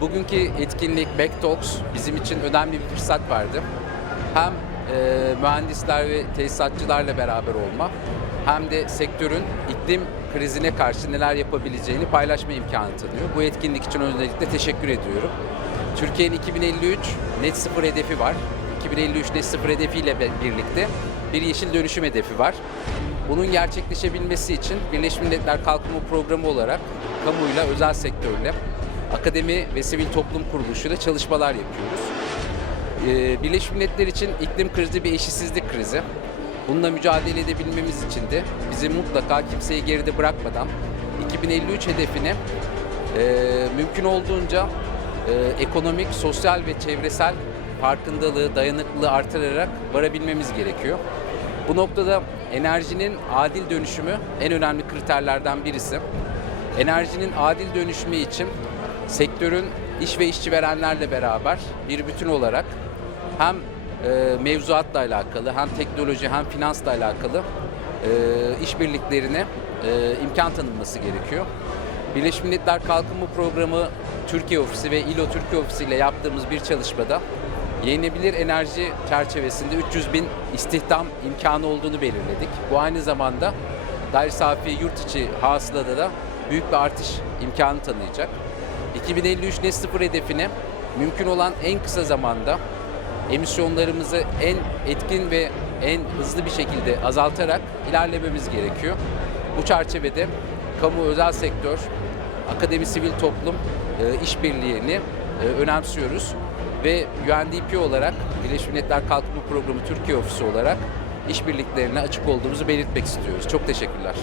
bugünkü etkinlik Backtalks bizim için önemli bir fırsat vardı. Hem e, mühendisler ve tesisatçılarla beraber olma hem de sektörün iklim krizine karşı neler yapabileceğini paylaşma imkanı tanıyor. Bu etkinlik için öncelikle teşekkür ediyorum. Türkiye'nin 2053 net sıfır hedefi var. 2053 net sıfır hedefiyle birlikte bir yeşil dönüşüm hedefi var. Bunun gerçekleşebilmesi için Birleşmiş Milletler Kalkınma Programı olarak kamuyla, özel sektörle, akademi ve sivil toplum kuruluşuyla çalışmalar yapıyoruz. Ee, Birleşmiş Milletler için iklim krizi bir eşitsizlik krizi. Bununla mücadele edebilmemiz için de bizi mutlaka kimseyi geride bırakmadan 2053 hedefine e, mümkün olduğunca e, ekonomik, sosyal ve çevresel farkındalığı, dayanıklılığı artırarak varabilmemiz gerekiyor. Bu noktada enerjinin adil dönüşümü en önemli kriterlerden birisi. Enerjinin adil dönüşümü için sektörün iş ve işçiverenlerle beraber bir bütün olarak hem e, mevzuatla alakalı hem teknoloji hem finansla alakalı e, işbirliklerine e, imkan tanınması gerekiyor. Birleşmiş Milletler Kalkınma Programı Türkiye Ofisi ve İLO Türkiye Ofisi ile yaptığımız bir çalışmada yenilebilir enerji çerçevesinde 300 bin istihdam imkanı olduğunu belirledik. Bu aynı zamanda gayri safi yurt içi hasılada da büyük bir artış imkanı tanıyacak. 2053 net sıfır hedefine mümkün olan en kısa zamanda emisyonlarımızı en etkin ve en hızlı bir şekilde azaltarak ilerlememiz gerekiyor. Bu çerçevede kamu özel sektör, akademi sivil toplum e, işbirliğini e, önemsiyoruz ve UNDP olarak Birleşmiş Milletler Kalkınma Programı Türkiye Ofisi olarak işbirliklerine açık olduğumuzu belirtmek istiyoruz. Çok teşekkürler.